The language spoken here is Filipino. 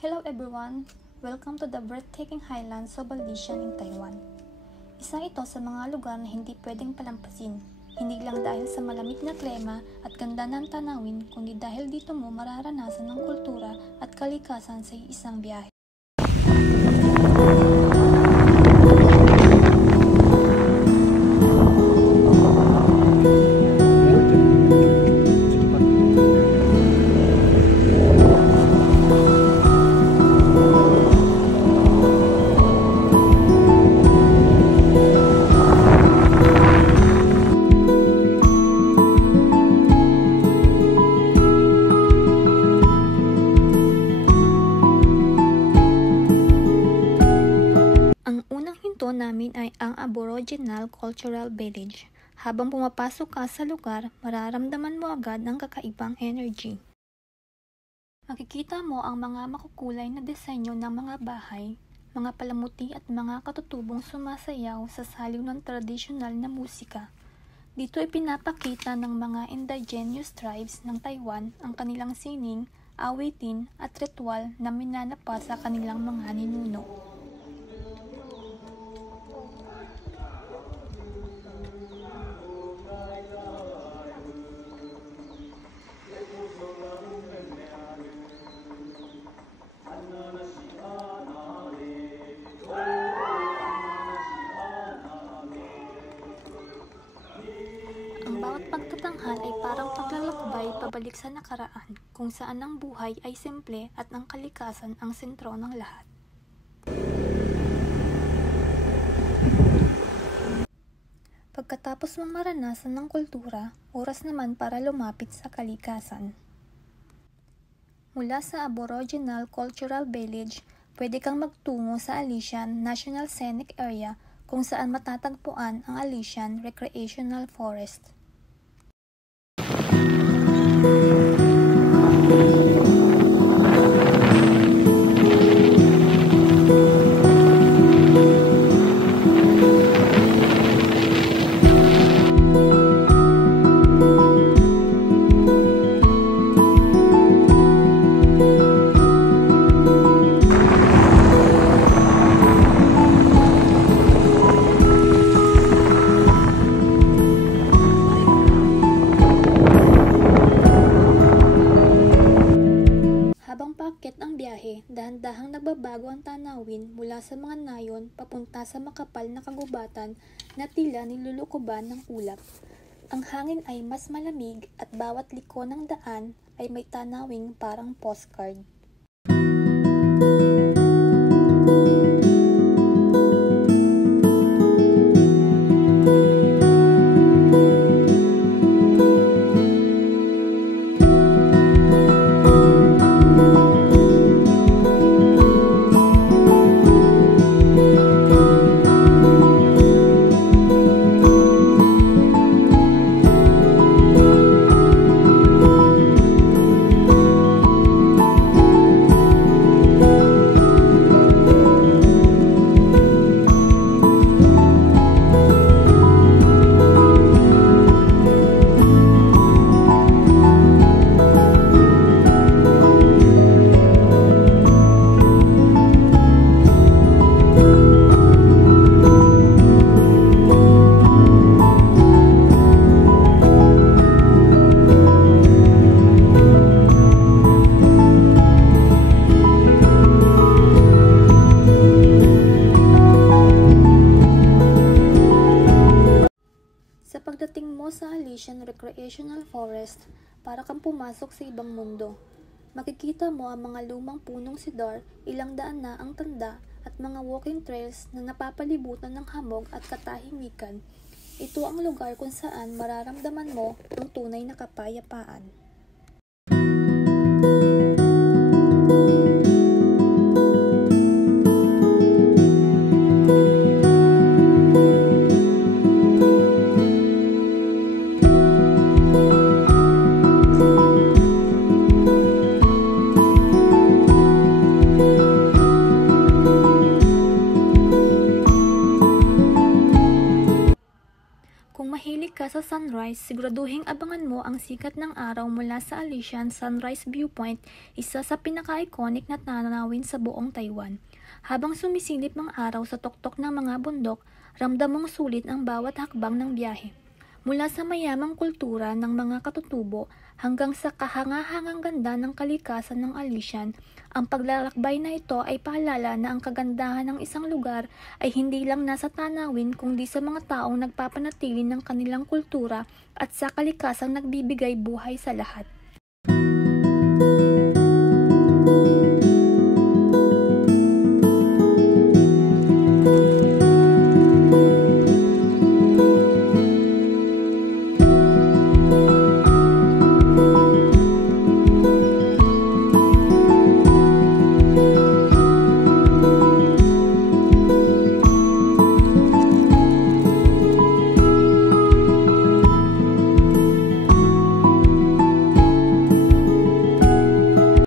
Hello everyone! Welcome to the breathtaking highlands of Alishan in Taiwan. Isa ito sa mga lugar na hindi pwedeng palampasin, hindi lang dahil sa malamig na klima at ganda ng tanawin, kundi dahil dito mo mararanasan ng kultura at kalikasan sa isang biyahe. Namin ay ang Aboriginal Cultural Village. Habang pumapasok ka sa lugar, mararamdaman mo agad ang kakaibang energy. Makikita mo ang mga makukulay na disenyo ng mga bahay, mga palamuti at mga katutubong sumasayaw sa saliw ng tradisyonal na musika. Dito ipinapakita ng mga indigenous tribes ng Taiwan ang kanilang sining, awitin at ritual na minanapa sa kanilang mga ninuno. Ang bawat pagtatanghal ay parang paglalakbay pabalik sa nakaraan, kung saan ang buhay ay simple at ang kalikasan ang sentro ng lahat. Pagkatapos mong maranasan ng kultura, oras naman para lumapit sa kalikasan. Mula sa Aboriginal Cultural Village, pwede kang magtungo sa Alishan National Scenic Area kung saan matatagpuan ang Alishan Recreational Forest. Dahan-dahang nagbabago ang tanawin mula sa mga nayon papunta sa makapal na kagubatan na tila nilulukuban ng ulap. Ang hangin ay mas malamig at bawat liko ng daan ay may tanawing parang postcard. Pagdating mo sa Alishan Recreational Forest, para kang pumasok sa ibang mundo. Makikita mo ang mga lumang punong sidor, ilang daan na ang tanda, at mga walking trails na napapalibutan ng hamog at katahimikan. Ito ang lugar kung saan mararamdaman mo ang tunay na kapayapaan. Kung mahilig ka sa sunrise, sunrise, siguraduhing abangan mo ang sikat ng araw mula sa Alishan Sunrise Viewpoint, isa sa pinaka-iconic na tanawin sa buong Taiwan. Habang sumisilip ang araw sa tuktok ng mga bundok, ramdam mong sulit ang bawat hakbang ng biyahe. Mula sa mayamang kultura ng mga katutubo hanggang sa kahangahangang ganda ng kalikasan ng Alishan, ang paglalakbay na ito ay paalala na ang kagandahan ng isang lugar ay hindi lang nasa tanawin kundi sa mga taong nagpapanatili ng kanilang kultura at sa kalikasang nagbibigay buhay sa lahat.